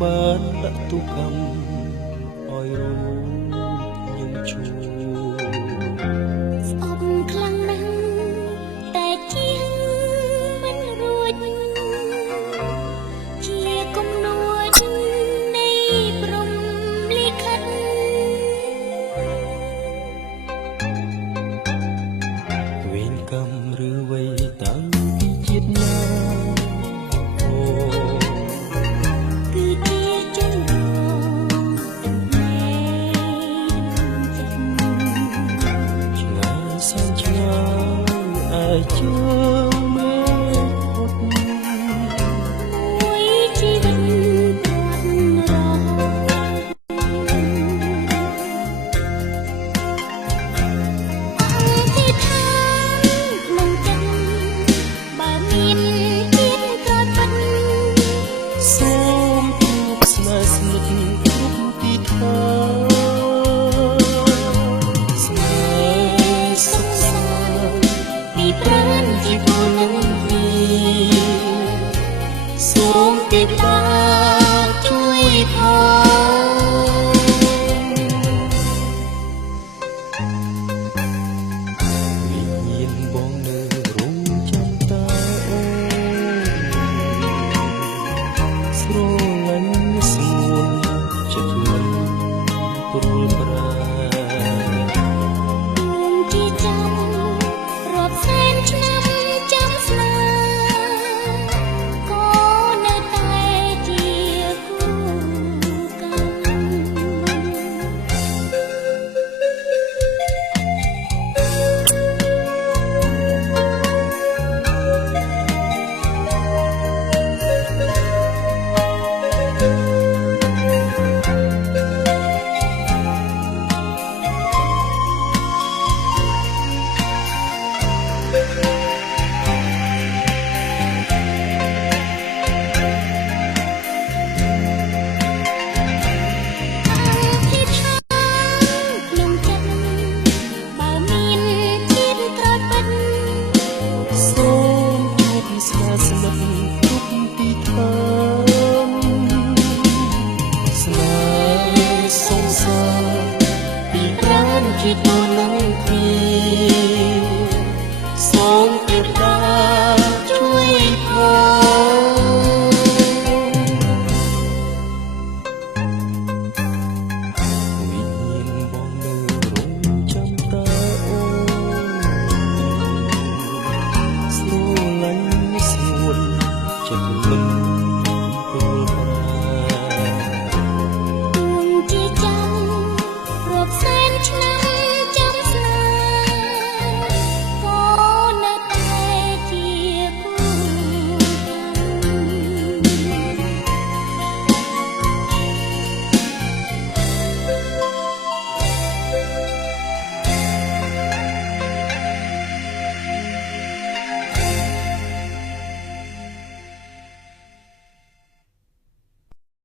បានដាក់ទុកកម្មឲ្យរងខ្ញុំជួស្អប់ខ្លាំងណាស់តែជាងមិនរួចជាគំនួចនៃព្រំលិខិតវេងកម្មឬវ័យតាំងពីជាតិណាគឺជាជំរងទឹកណែចិត្តឆ្ងាយសែនឆ្ងាយអាចជើងមេផុតមួយជីវិតព្រាត់រហូតទីឋានក្នុងចិត្តបើមានជាតិក្រោយពិតសូមជួបស្នេហ៍ស្និទ្ធគ្រប់ទីឋានស្នេហ៍សុខសាន្តពីប្រាណជាទូនឹងទីសូមទេវតាជួយផងវិញ្ញាណបងនៅរងចាំតាអូស្រលាញ់ស្មួនចិត្តមិនព្រួលប្រា ជាចាំរាប់សែនឆ្នាំចាំស្នេហ៍ក៏នៅតែជាគូទីឋានក្នុងចិត្តបើមានជាតិក្រោយពិតសូមជួបស្នេហ៍ស្និទ្ធគ្រប់ទីឋានស្នេហ៍សងសារពីប្រាណជាទូនឹងទីសូមទេវតាជួយផងវិញ្ញាណបងនៅរងចាំតាអូស្រលាញ់ស្មួនចិត្តមិនព្រួល